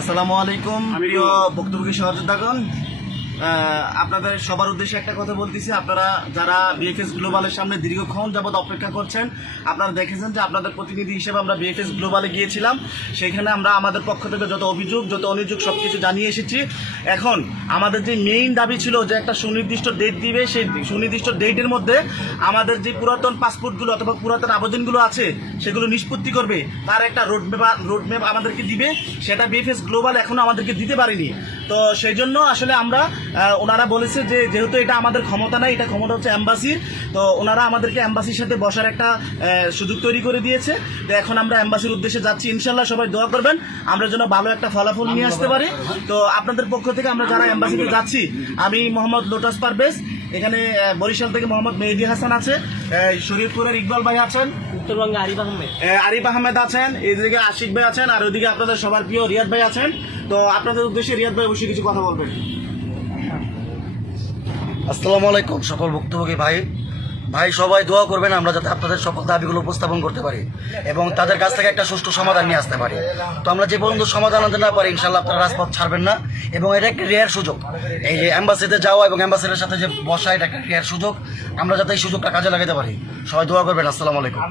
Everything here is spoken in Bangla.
আসসালামু আলাইকুম প্রিয় ভক্তভোগী সহযোদ্ধাগণ। আপনাদের সবার উদ্দেশ্যে একটা কথা বলতেছি। আপনারা যারা বিএফএস গ্লোবালের সামনে দীর্ঘক্ষণ যাবত অপেক্ষা করছেন, আপনারা দেখেছেন যে আপনাদের প্রতিনিধি হিসেবে আমরা বিএফএস গ্লোবালে গিয়েছিলাম। সেখানে আমরা আমাদের পক্ষ থেকে যত অভিযোগ, যত অনিযোগ সব কিছু জানিয়ে এসেছি। এখন আমাদের যে মেইন দাবি ছিল যে একটা সুনির্দিষ্ট ডেট দিবে, সেই সুনির্দিষ্ট ডেটের মধ্যে আমাদের যে পুরাতন পাসপোর্টগুলো অথবা পুরাতন আবেদনগুলো আছে, সেগুলো নিষ্পত্তি করবে। তার একটা রোড ম্যাপ রোড ম্যাপ আমাদেরকে দিবে। সেটা বিএফএস গ্লোবাল এখনও আমাদেরকে দিতে পারেনি। তো সেই জন্য আসলে আমরা ওনারা বলেছে যে যেহেতু এটা আমাদের ক্ষমতা নাই এটা ক্ষমতা হচ্ছে অ্যাম্বাসির তো ওনারা আমাদেরকে অ্যাম্বাসির সাথে বসার একটা সুযোগ তৈরি করে দিয়েছে। তো এখন আমরা অ্যাম্বাসির উদ্দেশ্যে যাচ্ছি। ইনশাল্লাহ সবাই দোয়া করবেন আমরা যেন ভালো একটা ফলাফল নিয়ে আসতে পারি। তো আপনাদের পক্ষ থেকে আমরা যারা অ্যাম্বাসিতে যাচ্ছি আমি মোহাম্মদ লোটাস পারভেজ এখানে বরিশাল থেকে মোহাম্মদ মেহেদি হাসান আছে আহ, শরীয়তপুরের ইকবাল ভাই আছেন। উত্তরবঙ্গে আরিফ আহমেদ। আরিফ আহমেদ আছেন এদিকে আশিক ভাই আছেন আর ওইদিকে আপনাদের সবার প্রিয় রিয়াদ ভাই আছেন। তো আপনাদের উদ্দেশ্যে রিয়াদ ভাই অবশ্যই কিছু কথা বলবেন। আসসালামু আলাইকুম সকল ভুক্তভোগী ভাই। ভাই সবাই দোয়া করবেন আমরা যাতে আপনাদের সকল দাবিগুলো উপস্থাপন করতে পারি এবং তাদের কাছ থেকে একটা সুষ্ঠু সমাধান নিয়ে আসতে পারি। তো আমরা যে পর্যন্ত সমাধান আনতে না পারি ইনশাল্লাহ আপনারা রাজপথ ছাড়বেন না। এবং এটা একটা রেয়ার সুযোগ। এই যে অ্যাম্বাসিতে যাওয়া এবং অ্যাম্বাসিডের সাথে যে বসা এটা একটা রেয়ার সুযোগ। আমরা যাতে এই সুযোগটা কাজে লাগাতে পারি। সবাই দোয়া করবেন। আসসালামু আলাইকুম।